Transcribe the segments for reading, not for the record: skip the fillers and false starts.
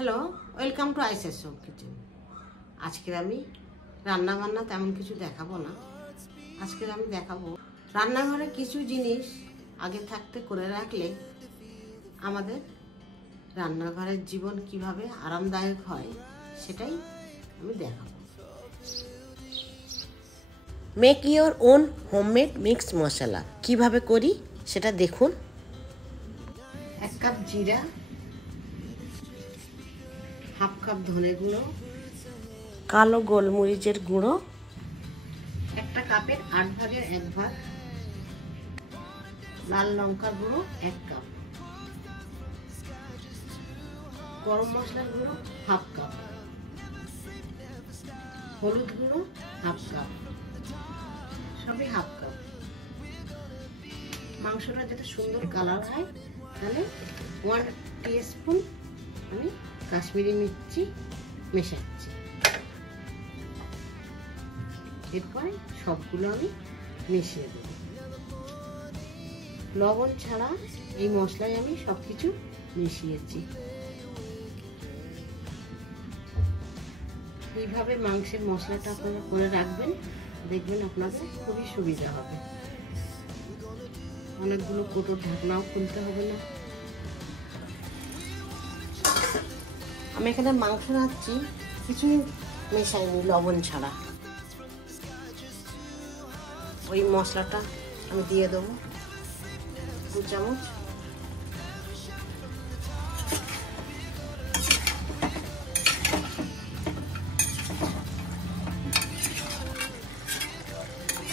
Hello, welcome to আইসেস সব kitchen. আজকের আমি রান্না বান্না তেমন কিছু দেখাবো না। আজকের আমি দেখাবো রান্নাঘরে কিছু জিনিস আগে থাকতে করে রাখলে আমাদের রান্নাঘরের জীবন কিভাবে আরামদায়ক হয় সেটাই আমি দেখাবো। Make your own homemade mixed masala কিভাবে করি সেটা দেখুন। 1 কাপ জিরা, হাফ কাপ ধনে গুঁড়ো, কালো গোলমরিচের গুঁড়ো, একটা কাপের 8 ভাগের 1 ভাগ, লাল লঙ্কার গুঁড়ো 1 কাপ, গরম মশলার গুঁড়ো হাফ কাপ, হলুদ গুঁড়ো হাফ কাপ, সবই হাফ কাপ। মাংসটা যাতে সুন্দর কালার হয় তাহলে 1 টিস্পুন আমি কাশ্মীরি মির্চি মেশাচ্ছি। এরপরে সবগুলো আমি মিশিয়ে দেব। লবণ ছাড়া এই মশলায় আমি সবকিছু মিশিয়েছি। এইভাবে মাংসের মশলাটা আপনারা করে রাখবেন, দেখবেন আপনাদের খুবই সুবিধা হবে। অনেকগুলো কৌটোর ঢাকনাও খুলতে হবে না। আমি এখানে মাংস রাখছি, কিছুই মেশাইনি লবণ ছাড়া। ওই মশলাটা আমি দিয়ে দেবো 2 চামচ।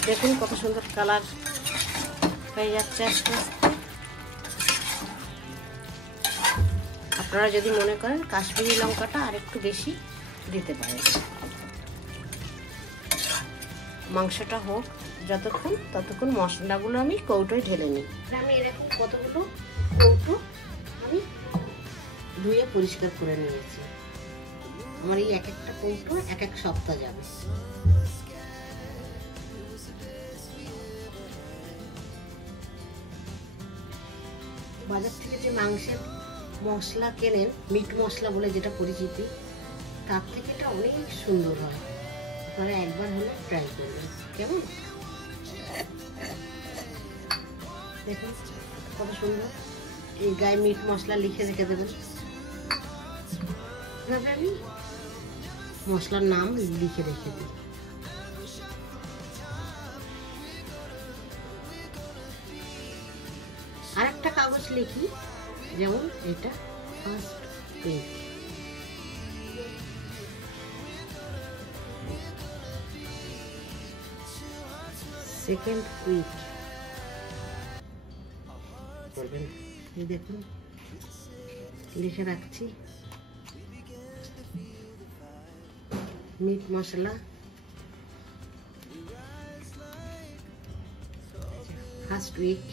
দেখুন কত সুন্দর কালার হয়ে যাচ্ছে আস্তে আস্তে। আপনারা যদি মনে করেন কাশ্মীরি লঙ্কাটা আর একটু বেশি দিতে পারেন। মাংসটা হোক ততক্ষণ মশলাগুলো আমি কৌটোয় ঢেলে নিই। আমি এরকম কতগুলো কৌটো আমি ধুয়ে পরিষ্কার করে নিয়েছি। আমার এই এক একটা কৌটো 1 সপ্তাহ যাবে। বাজার থেকে যে মাংসের মশলা কেনেন, মিট মশলা বলে যেটা পরিচিতি, তার থেকে এটা অনেক সুন্দর হয়। আপনারা একবার হলে ট্রাই করবেন। কেমন দেখুন কত সুন্দর। এই গায়ে মিট মশলা লিখে রেখে দেবেন। এভাবে আমি মশলার নাম লিখে রেখে দিই। আর একটা কাগজ লিখি, যেমন এটা ফার্স্ট উইক, সেকেন্ড উইক বলবেন। এই দেখুন লিখে রাখছি meat masala first week,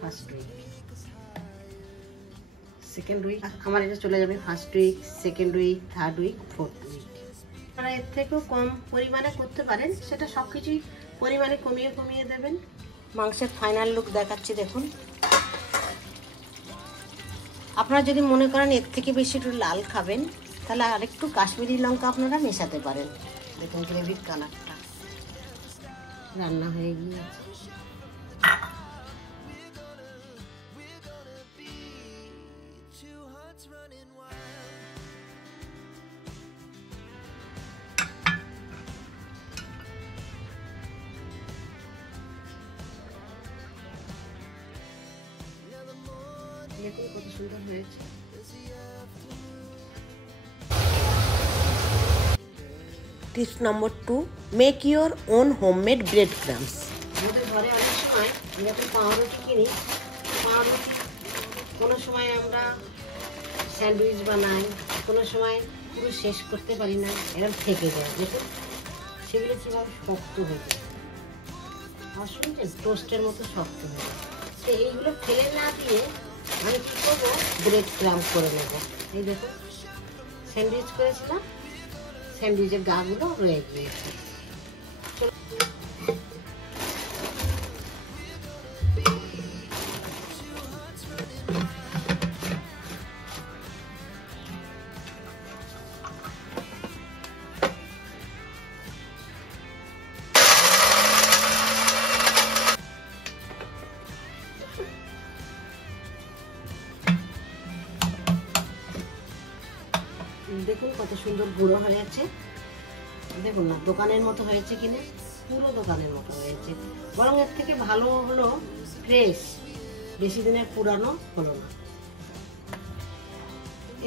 first week, second week. আমার এটা চলে যাবে first week, second week, third week, fourth week. আপনারা এর থেকেও কম পরিমাণে করতে পারেন, সেটা সব কিছুই পরিমাণে কমিয়ে দেবেন। মাংসের ফাইনাল লুক দেখাচ্ছি দেখুন। আপনারা যদি মনে করেন এর থেকে বেশি একটু লাল খাবেন, তাহলে আরেকটু কাশ্মীরি লঙ্কা আপনারা মেশাতে পারেন। দেখুন গ্রেভির কালারটা রান্না হয়ে গিয়েছে। দেখুন কত সুন্দর হয়েছে। Tips number 2, make your own homemade bread crumbs. আমাদের ঘরে অনেক সময় এরকম পাউরুটি কিনি। পাউরুটি কোনো সময় আমরা স্যান্ডউইচ বানাই, কোনো সময় পুরো শেষ করতে পারি না, এরকম থেকে যায়। দেখুন সেগুলো কীভাবে শক্ত হয়ে যায়, আর শুনছেন টোস্টের মতো শক্ত হয়ে যায়। তো এইগুলো ফেলে না দিয়ে আমি কী করবো, ব্রেড ক্রাম্ব করে নেব। এই দেখুন স্যান্ডউইচ করেছিলাম, স্যান্ডউইচের গাগুলো রয়ে গিয়েছে। দেখুন কত সুন্দর গুঁড়ো হয়েছে। দেখুন না দোকানের মতো হয়েছে কিনা, পুরো দোকানের মতো হয়েছে। বরং এর থেকে ভালো হলো ফ্রেশ, বেশি দিনের পুরানো হলো না।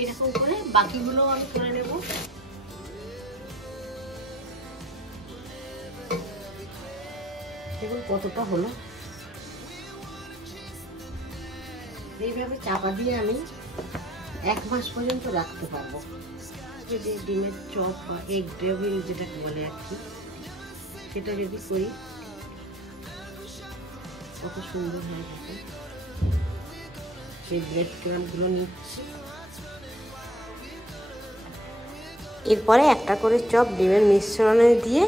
এরকম করে বাকিগুলো আমি করে নেব। দেখুন কতটা হলো। এইভাবে চাপা দিয়ে আমি 1 মাস পর্যন্ত রাখতে পারবো। যদি ডিমের চপ বা এগ গ্রেভি যেটাকে বলে আর কি, সেটা যদি করি কত সুন্দর হয়ে থাকে। সেই ব্রেড ক্রাম্বগুলো নিচ্ছি। এরপরে একটা করে চপ ডিমের মিশ্রণে দিয়ে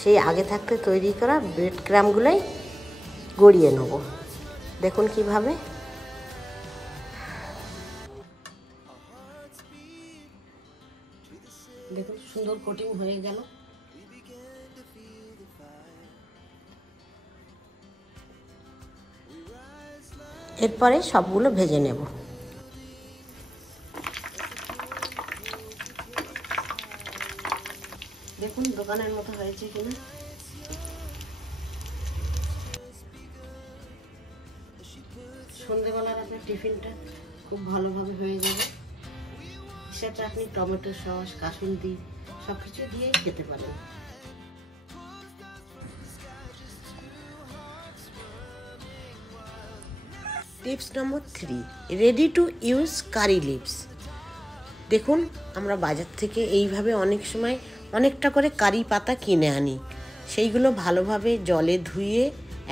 সেই আগে থাকতে তৈরি করা ব্রেড ক্রাম্বগুলোই গড়িয়ে নেব। দেখুন কিভাবে। দেখুন সুন্দর কোটিং হয়ে গেল। এরপরে সবগুলো ভেজে নেব। দেখুন দোকানের মতো হয়েছে কিনা। সন্ধ্যেবেলার আপনার টিফিনটা খুব ভালোভাবে হয়ে যাবে। সেটা আপনি টমেটো সস, কাসুন্দি সবকিছু দিয়েই খেতে পারেন। Tips number 3, ready to use curry leaves. দেখুন আমরা বাজার থেকে এইভাবে অনেক সময় অনেকটা করে কারি পাতা কিনে আনি। সেইগুলো ভালোভাবে জলে ধুয়ে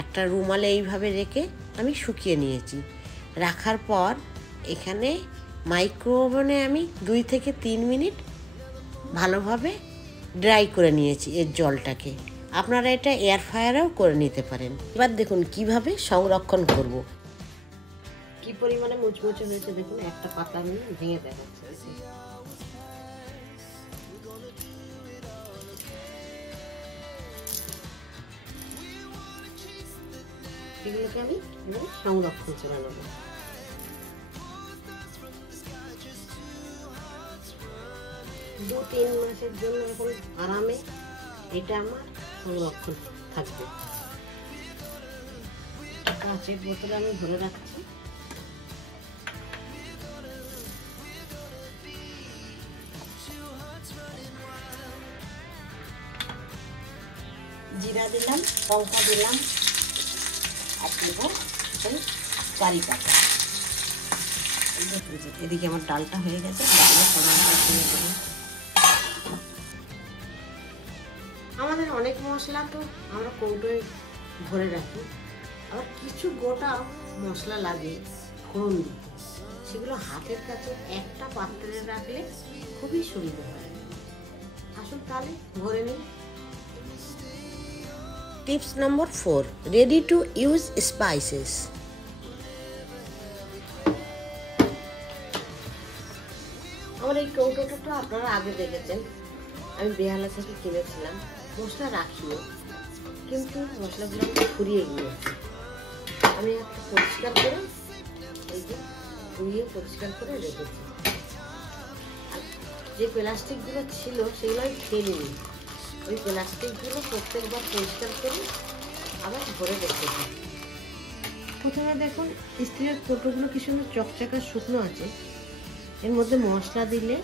একটা রুমালে এইভাবে রেখে আমি শুকিয়ে নিয়েছি। রাখার পর এখানে মাইক্রোওভেনে আমি 2 থেকে 3 মিনিট ভালোভাবে ড্রাই করে নিয়েছি এর জলটাকে। আপনারা এটা এয়ার ফ্রায়ারেও করে নিতে পারেন। এবার দেখুন কিভাবে সংরক্ষণ করব। কি পরিমাণে মুচমুচে হয়েছে দেখুন। একটা পাতা আমি ভেঙে দেখাচ্ছি। এগুলোকে আমি সংরক্ষণ করে নেব। দু 3 মাসের জন্য এখন আরামে এটা আমার সংরক্ষণ থাকবে। কাঁচের বোতলে আমি ভরে রাখছি। জিরা দিলাম, লঙ্কা দিলাম, আর দেব কারি পাতা। এদিকে আমার ডালটা হয়ে গেছে। আমাদের অনেক মশলা তো আমরা কৌটোয় ভরে রাখি, আবার কিছু গোটা মশলা লাগে ফোড়ন দিতে। সেগুলো হাতের কাছে একটা পাত্রে রাখলে খুবই সুবিধা হয়। আসুন তাহলে ভরে নিই। Tips number 4, ready to use spices. আমার এই কৌটোটা তো আপনারা আগে দেখেছেন, আমি বেহালা থেকে কিনেছিলাম। মশলা রাখিও, কিন্তু মশলাগুলো আমি ফুরিয়ে গিয়েছে। আমি একটা পরিষ্কার করে এই যে ধুয়ে পরিষ্কার করে রেখেছি। আর যে প্লাস্টিকগুলো ছিল সেগুলো আমি ফেলিনি। ওই প্লাস্টিকগুলো প্রত্যেকবার পরিষ্কার করে আবার ভরে রেখেছি। প্রথমে দেখুন স্টিলের কৌটোগুলো কি সুন্দর চকচকা শুকনো আছে। এর মধ্যে মশলা দিলে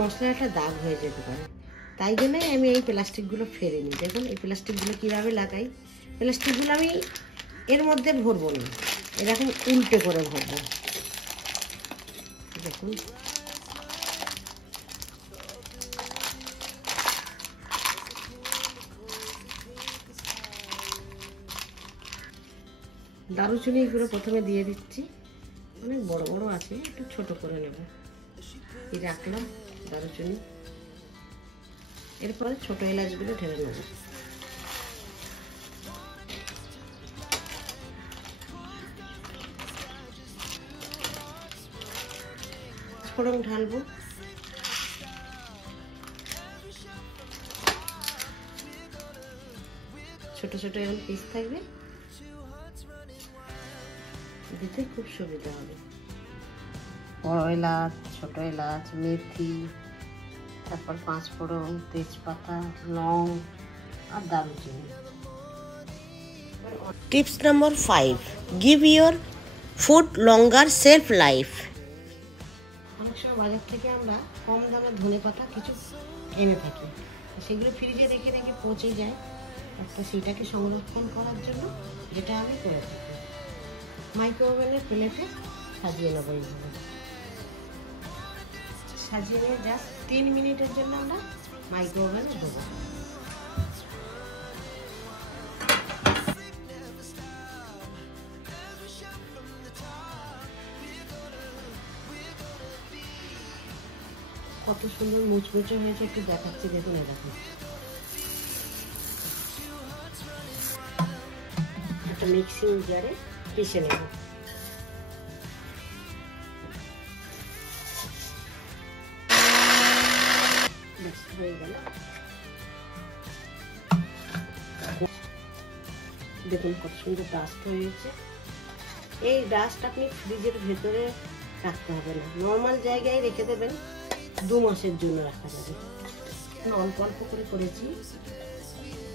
মশলার একটা দাগ হয়ে যেতে পারে, তাই জন্যই আমি এই প্লাস্টিকগুলো ফেলে নিই। দেখুন এই প্লাস্টিকগুলো কীভাবে লাগাই। প্লাস্টিকগুলো আমি এর মধ্যে ভরবো না, এরকম উল্টে করে ভরবো। দেখুন দারুচিনি এগুলো প্রথমে দিয়ে দিচ্ছি। অনেক বড় বড় আছে, একটু ছোট করে নেব। এই রাখলাম দারুচিনি। এরপরে ছোট এলাচগুলো ঢেলে নেব। ফোড়ন ঢালবো। ছোট ছোট এমন পিস থাকবে, দিতে খুব সুবিধা হবে। বড় এলাচ, ছোট এলাচ, মেথি, তারপর 5 ফোড়ন, তেজপাতা, লং আর দারুচিনি। Tips number 5, give your food longer self life. অনেক সময় বাজার থেকে আমরা কম দামে ধনেপাতা কিছু এনে থাকি, সেগুলো ফ্রিজে রেখে রেখে পচে যায়। একটা সেটাকে সংরক্ষণ করার জন্য যেটা আমি করে থাকি, মাইক্রোওভেনের প্লেটে সাজিয়ে নেবো। এইভাবে সাজিয়ে নিয়ে জাস্ট 3 মিনিটের জন্য আমরা মাইক্রোওভেনে দেবো। কত সুন্দর মুচমুচে হয়েছে, একটু দেখাচ্ছি, দেখুন। এরকম একটা মিক্সিং জারে পিষে নেব। হয়ে গেল, দেখুন কত সুন্দর ডাস্ট হয়েছে। এই ডাস্ট আপনি ফ্রিজের ভেতরে রাখতে হবে না, নর্মাল জায়গায় রেখে দেবেন, 2 মাসের জন্য রাখা যাবে। অল্প অল্প করে করেছি,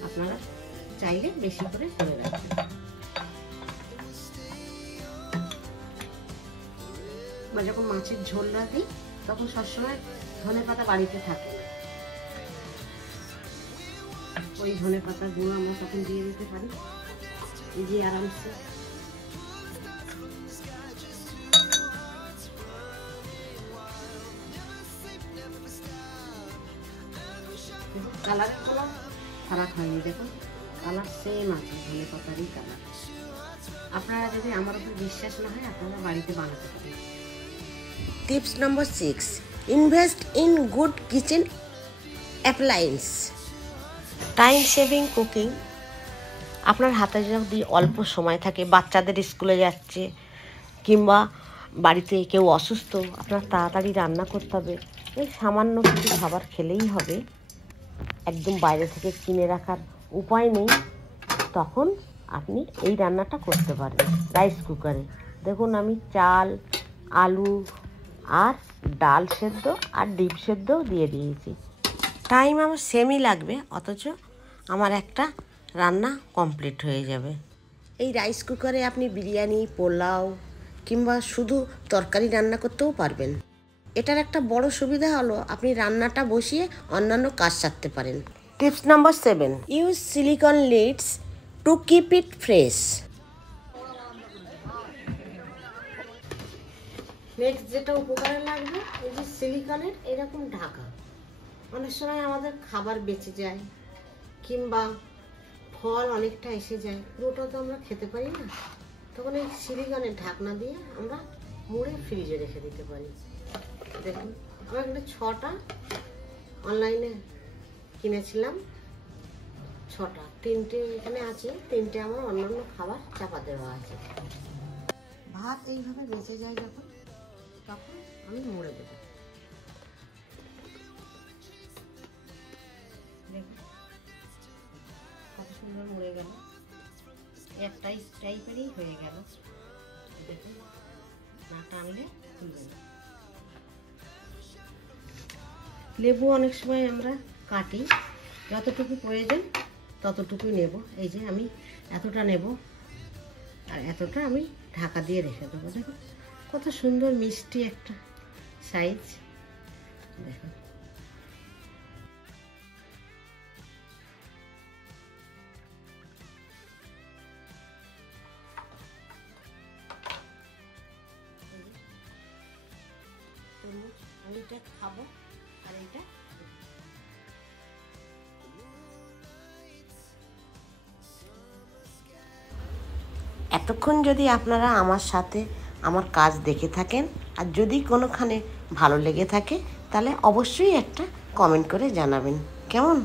আপনারা চাইলে বেশি করে করে রাখবেন। বা যখন মাছের ঝোল রাখি তখন সবসময় ধনেপাতা বাড়িতে থাকে না, ওই ধনেপাতা গুঁড়ো আমরা তখন দিয়ে দিতে পারি, এই যে আরামসে। কালারের কোনো ফারাক হয়নি, দেখুন কালার সেম আছে, ধনেপাতারই কালার। আপনারা যদি আমার উপর বিশ্বাস না হয়, আপনারা বাড়িতে বানাতে পারেন। Tips number 6, invest in good kitchen appliance. Time saving cooking. আপনার হাতে যদি অল্প সময় থাকে, বাচ্চাদের স্কুলে যাচ্ছে কিংবা বাড়িতে কেউ অসুস্থ, আপনার তাড়াতাড়ি রান্না করতে হবে, এই সামান্য কিছু খাবার খেলেই হবে, একদম বাইরে থেকে কিনে রাখার উপায় নেই, তখন আপনি এই রান্নাটা করতে পারবেন রাইস কুকারে। দেখুন আমি চাল, আলু আর ডাল সেদ্ধ আর ডিম সেদ্ধও দিয়ে দিয়েছি। টাইম আমার সেমই লাগবে, অথচ আমার একটা রান্না কমপ্লিট হয়ে যাবে। এই রাইস কুকারে আপনি বিরিয়ানি, পোলাও কিংবা শুধু তরকারি রান্না করতেও পারবেন। এটার একটা বড় সুবিধা হলো আপনি রান্নাটা বসিয়ে অন্যান্য কাজ সারতে পারেন। Tips number 7, use silicone lids to keep it fresh. Next যেটা উপকারে লাগবে, এই যে সিলিকনের এরকম ঢাকা। অনেক সময় আমাদের খাবার বেঁচে যায় কিংবা ফল অনেকটা এসে যায়, পুরোটা তো আমরা খেতে পারি না, তখন এই সিলিকনের ঢাকনা দিয়ে আমরা মুড়ে ফ্রিজে রেখে দিতে পারি। দেখুন আমার এখানে 6টা অনলাইনে কিনেছিলাম, 6টা, 3টে এখানে আছে, 3টে আমার অন্যান্য খাবার চাপা দেওয়া আছে। ভাত এইভাবে বেঁচে যায় যখন, তখন আমি মুড়ে দেবো। দেখুন কত সুন্দর মুড়ে গেল, একটাই টাইপেরই হয়ে গেল। দেখুন না টানলে খুলবে না। লেবু অনেক সময় আমরা কাটি, যতটুকু প্রয়োজন ততটুকুই নেব। এই যে আমি এতটা নেব আর এতটা আমি ঢাকা দিয়ে রেখে দেবো। দেখুন কত সুন্দর মিষ্টি একটা সাইজ। দেখুন আমি এটা খাবো আর এটা এতক্ষণ যদি আপনারা আমার সাথে আমার কাজ দেখে থাকেন আর যদি কোনোখানে ভালো লেগে থাকে, তাহলে অবশ্যই একটা কমেন্ট করে জানাবেন। কেমন?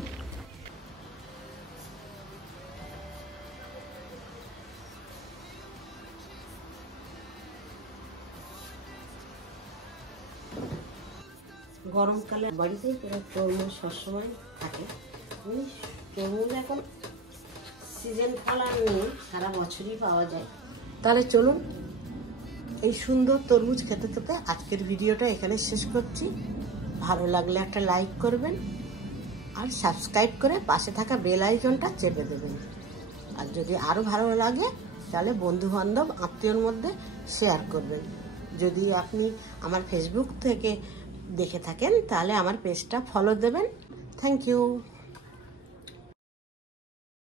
গরমকালে বাড়িতেই পুরো তরমুজ সবসময় থাকে। তরমুজ এখন সিজন ফল আর নেই, সারা বছরই পাওয়া যায়। তাহলে চলুন এই সুন্দর তরমুজ খেতে খেতে আজকের ভিডিওটা এখানে শেষ করছি। ভালো লাগলে একটা লাইক করবেন আর সাবস্ক্রাইব করে পাশে থাকা বেল আইকনটা চেপে দেবেন। আর যদি আরও ভালো লাগে তাহলে বন্ধুবান্ধব আত্মীয়র মধ্যে শেয়ার করবেন। যদি আপনি আমার ফেসবুক থেকে দেখে থাকেন তাহলে আমার পেজটা ফলো দেবেন। Thank you.